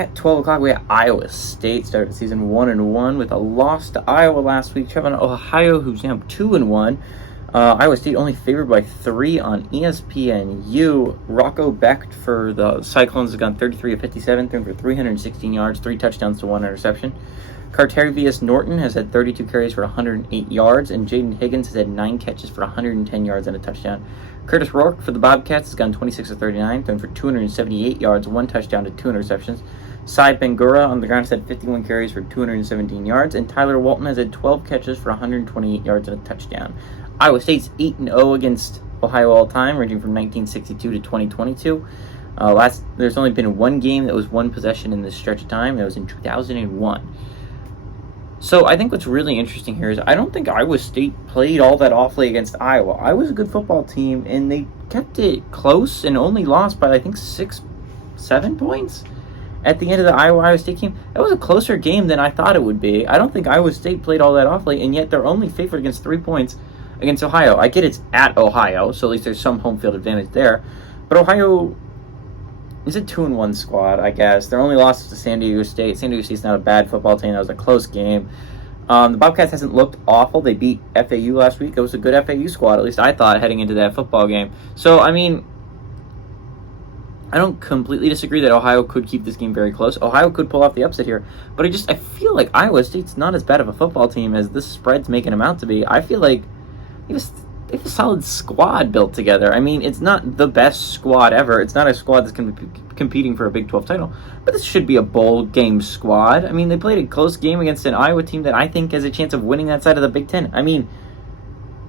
At 12 o'clock, we have Iowa State started season 1-1 with a loss to Iowa last week. Traveling to Ohio, who's now 2-1. Iowa State only favored by 3 on ESPNU. Rocco Becht for the Cyclones has gone 33 of 57, thrown for 316 yards, 3 touchdowns to 1 interception. Carterivius Norton has had 32 carries for 108 yards, and Jaden Higgins has had 9 catches for 110 yards and a touchdown. Curtis Rourke for the Bobcats has gone 26 of 39, thrown for 278 yards, 1 touchdown to 2 interceptions. Cy Bangura on the ground has had 51 carries for 217 yards, and Tyler Walton has had 12 catches for 128 yards and a touchdown. Iowa State's 8-0 against Ohio all-time, ranging from 1962 to 2022. There's only been one game that was one possession in this stretch of time. That was in 2001. So I think what's really interesting here is I don't think Iowa State played all that awfully against Iowa. Iowa's a good football team, and they kept it close and only lost by, I think, 6-7 points at the end of the Iowa State game. That was a closer game than I thought it would be. I don't think Iowa State played all that awfully, and yet they're only favored against 3 points against Ohio. I get it's at Ohio, so at least there's some home field advantage there. But Ohio is a 2-1 squad, I guess. Their only loss to San Diego State. San Diego State's not a bad football team. That was a close game. The Bobcats hasn't looked awful. They beat FAU last week. It was a good FAU squad, at least I thought, heading into that football game. So, I mean, I don't completely disagree that Ohio could keep this game very close. Ohio could pull off the upset here. But I feel like Iowa State's not as bad of a football team as this spread's making them out to be. I feel like they have a solid squad built together. I mean, it's not the best squad ever. It's not a squad that's going to be competing for a Big 12 title. But this should be a bowl game squad. I mean, they played a close game against an Iowa team that I think has a chance of winning that side of the Big Ten. I mean,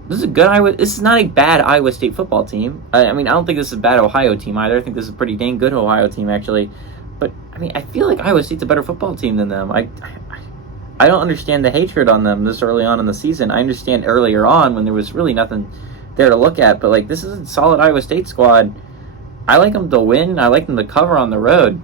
this is not a bad Iowa State football team. I mean, I don't think this is a bad Ohio team either. I think this is a pretty dang good Ohio team, actually. But, I mean, I feel like Iowa State's a better football team than them. I don't understand the hatred on them this early on in the season. I understand earlier on when there was really nothing there to look at. But, this is a solid Iowa State squad. I like them to win. I like them to cover on the road.